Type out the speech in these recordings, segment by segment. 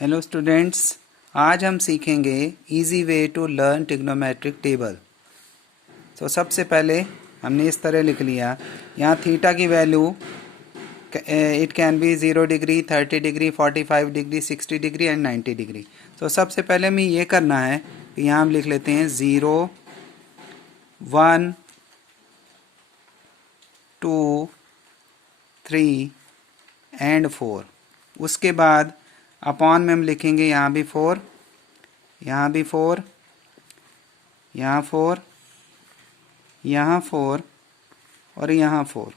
Hello students, आज हम सीखेंगे easy way to learn trigonometric table. तो सबसे पहले हमने इस तरह लिख लिया, यहाँ थीटा की value it can be 0 degree, 30 degree, 45 degree, 60 degree and 90 degree. तो सबसे पहले हमें ये करना है कि यहाँ हम लिख लेते हैं 0, 1, 2, 3 एंड 4। उसके बाद अपॉन में हम लिखेंगे यहाँ भी 4, यहाँ भी 4, यहाँ 4, यहाँ 4 और यहाँ 4।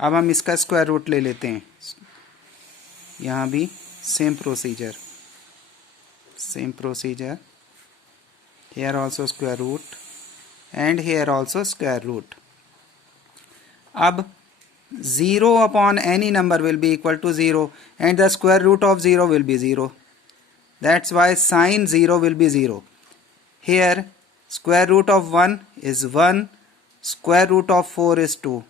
अब हम इसका स्क्वायर रूट ले लेते हैं। यहाँ भी same procedure, here also square root and here also square root. अब 0 upon any number will be equal to 0 and the square root of 0 will be 0. That's why sin 0 will be 0. Here square root of 1 is 1, square root of 4 is 2.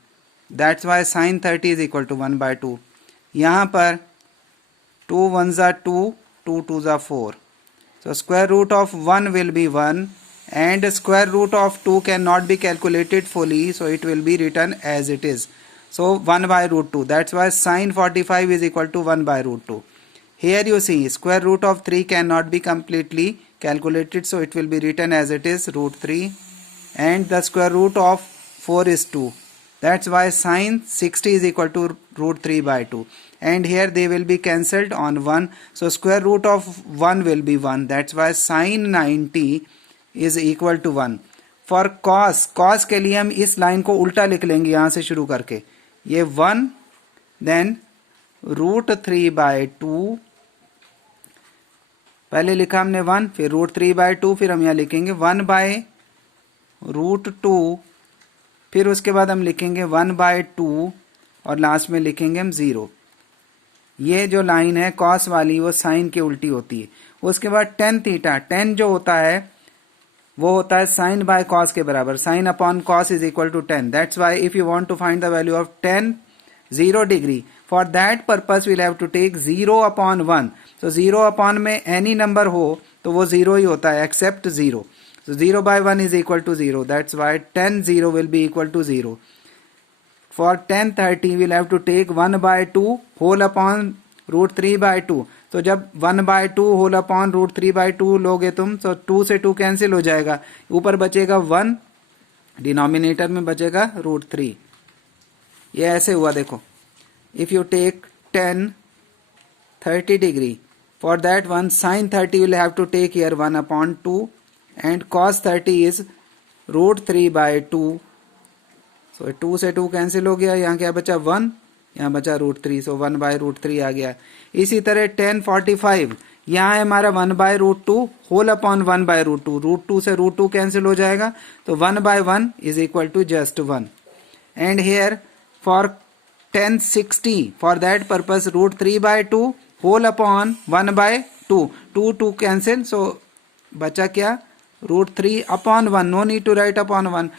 That's why sin 30 is equal to 1 by 2. यहाँ पर 2 1s are 2, 2 2s are 4. So square root of 1 will be 1 and square root of 2 cannot be calculated fully, so it will be written as it is. So 1 by root 2. That's why sin 45 is equal to 1 by root 2. Here you see square root of 3 cannot be completely calculated, so it will be written as it is, root 3, and the square root of 4 is 2. That's why sin 60 is equal to root 3 by 2. And here they will be cancelled on 1. So square root of 1 will be 1. That's why sin 90 is equal to 1. For cos के लिए हम इस line को उल्टा लिख लेंगे, यहाँ से शुरू करके ये 1, then root 3 by 2, पहले लिखा हमने 1, फिर root 3 by 2, फिर हम यहाँ लिखेंगे 1 by root 2, फिर उसके बाद हम लिखेंगे 1 by 2 और लास्ट में लिखेंगे हम 0। ये जो लाइन है कॉस वाली वो साइन के उल्टी होती है। उसके बाद टेन थीटा, टेन जो होता है वो होता है साइन बाय कॉस के बराबर, sine upon cos is equal to 10। That's why if you want to find the value of 10 0 degree, for that purpose we'll have to take 0 upon 1। तो 0 upon में एनी नंबर हो तो वो 0 ही होता है accept 0। So 0 by 1 is equal to 0. That's why 10 0 will be equal to 0. For 10 30 we'll have to take 1 by 2 whole upon root 3 by 2. तो जब 1 by 2 whole upon root 3 by 2 लोगे तुम, तो 2 से 2 कैंसिल हो जाएगा, ऊपर बचेगा 1, डिनोमिनेटर में बचेगा root 3। ये ऐसे हुआ देखो, if you take 10 30 degree, for that one sin 30 will have to take here 1 upon 2 and cos 30 is root 3 by 2. So 2 से 2 कैंसिल हो गया, यहाँ क्या बचा 1, यहाँ बचा root 3, so 1 by root 3 आ गया। इसी तरह 10 45, यहाँ है हमारा 1 by root 2 whole upon 1 by root 2, root 2 से root 2 कैंसिल हो जाएगा, तो 1 by 1 is equal to just 1। And here for 10 60, for that purpose root 3 by 2 whole upon 1 by 2, 2 2 cancel, so बचा क्या root 3 upon 1, no need to write upon 1।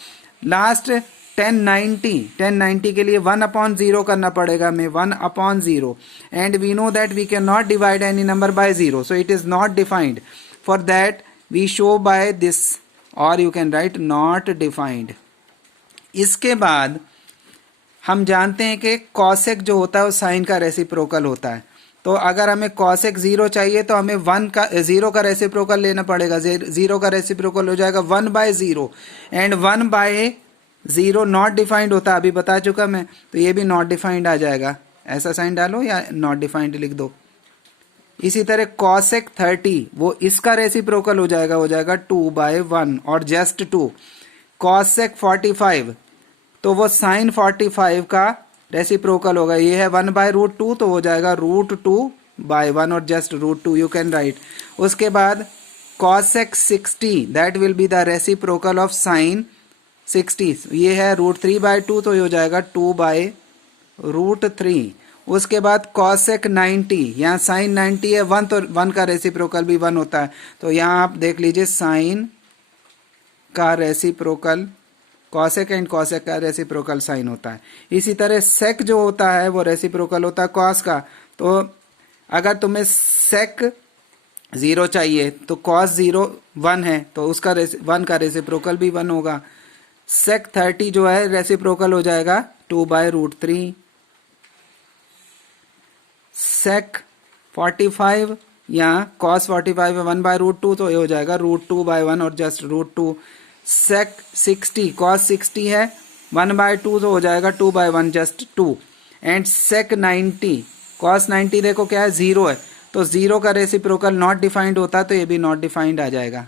Last 1090 के लिए 1 upon 0 करना पड़ेगा हमें, 1 upon 0, and we know that we cannot divide any number by 0, so it is not defined। For that we show by this, or you can write not defined। इसके बाद हम जानते हैं कि cosec जो होता है वो साइन का रेसिप्रोकल होता है। तो अगर हमें cosec 0 चाहिए तो हमें 0 का रेसिप्रोकल लेना पड़ेगा। 0 का रेसिप्रोकल हो जाएगा 1 by 0, and 1 by 0 not defined होता, अभी बता चुका मैं, तो ये भी नॉट डिफाइंड आ जाएगा। ऐसा साइन डालो या नॉट डिफाइंड लिख दो। इसी तरह cosec 30 वो इसका रेसिप्रोकल हो जाएगा 2 by 1 और जस्ट 2। cosec 45 तो वो साइन 45 का रेसिप्रोकल होगा, ये है 1 by root 2, तो हो जाएगा root 2 by 1 और just root 2 you can write. उसके बाद cosec 60 that will be the reciprocal of sine 60, ये है root 3 by 2, तो ये हो जाएगा 2 by root 3। उसके बाद cosec 90, यहाँ साइन 90 है 1, तो 1 का रेसिप्रोकल भी 1 होता है, तो यहाँ आप देख लीजिए साइन का रेसिप्रोकल कॉसेक एंड कॉसेक का रेसिप्रोकल साइन होता है। इसी तरह सेक जो होता है वो रेसिप्रोकल होता है कॉस का। तो अगर तुम्हें सेक 0 चाहिए तो कॉस 0 1 है, तो उसका 1 का रेसिप्रोकल भी 1 होगा। सेक 30 जो है रेसिप्रोकल हो जाएगा 2/√3। सेक 45 यहाँ कॉस 45 है 1/√2, तो ये हो जाएगा √2/1 और जस्ट √2। सेक 60 कॉस 60 है 1/2, तो हो जाएगा 2/1 जस्ट 2। एंड सेक 90 कॉस 90 देखो क्या है 0 है, तो 0 का रेसिप्रोकल नॉट डिफाइंड होता, तो ये भी नॉट डिफाइंड आ जाएगा,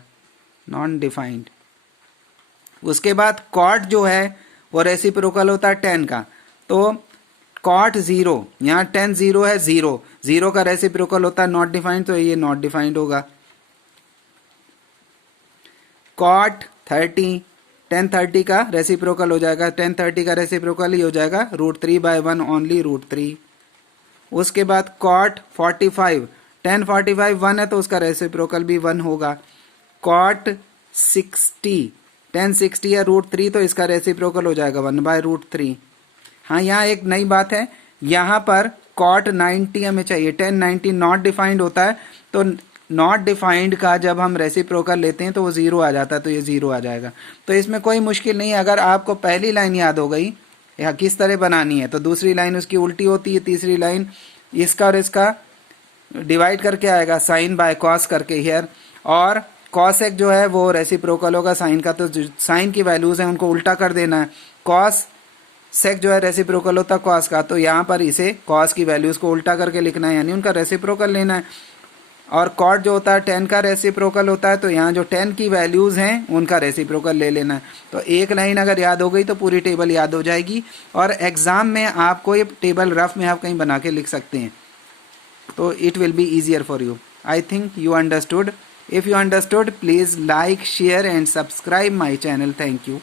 नॉन डिफाइंड। उसके बाद कॉट जो है वो रेसिप्रोकल होता है 10 का, तो कॉट 0 यहाँ 10 0 है 0 का रेसिप्रोकल होता है नॉट डिफाइंड, तो ये नॉट डिफाइंड होगा। कॉट 30 10 30 का रेसिप्रोकल हो जाएगा, 10 30 का रेसिप्रोकल ही हो जाएगा √3/1 ओनली √3। उसके बाद कॉट 45 10 45 1 है, तो उसका रेसिप्रोकल भी 1 होगा। कॉट 60 10 60 है √3, तो इसका रेसिप्रोकल हो जाएगा 1/√3। हाँ यहाँ एक नई बात है, यहाँ पर कॉट 90 हमें चाहिए, 10 90 नॉट डिफाइंड होता है, तो नॉट डिफाइंड का जब हम रेसिप्रोकल लेते हैं तो वो 0 आ जाता है, तो ये 0 आ जाएगा। तो इसमें कोई मुश्किल नहीं है, अगर आपको पहली लाइन याद हो गई या किस तरह बनानी है, तो दूसरी लाइन उसकी उल्टी होती है, तीसरी लाइन इसका और इसका डिवाइड करके आएगा साइन बाय कॉस करके हियर, और कॉसेक जो है वो रेसिप्रोकल होगा साइन का, तो साइन की वैल्यूज हैं उनको उल्टा कर देना है। कॉस सेक जो है रेसिप्रोकल होता है कॉस का, तो यहाँ पर इसे कॉस की वैल्यूज को उल्टा करके लिखना है, यानी उनका रेसिप्रोकल लेना है। और कॉट जो होता है 10 का रेसिप्रोकल होता है, तो यहाँ जो 10 की वैल्यूज हैं उनका रेसिप्रोकल ले लेना है। तो एक लाइन अगर याद हो गई तो पूरी टेबल याद हो जाएगी, और एग्जाम में आपको ये टेबल रफ में आप कहीं बना के लिख सकते हैं, तो it will be easier for you. I think you understood. If you understood, please like share and subscribe my channel. Thank you.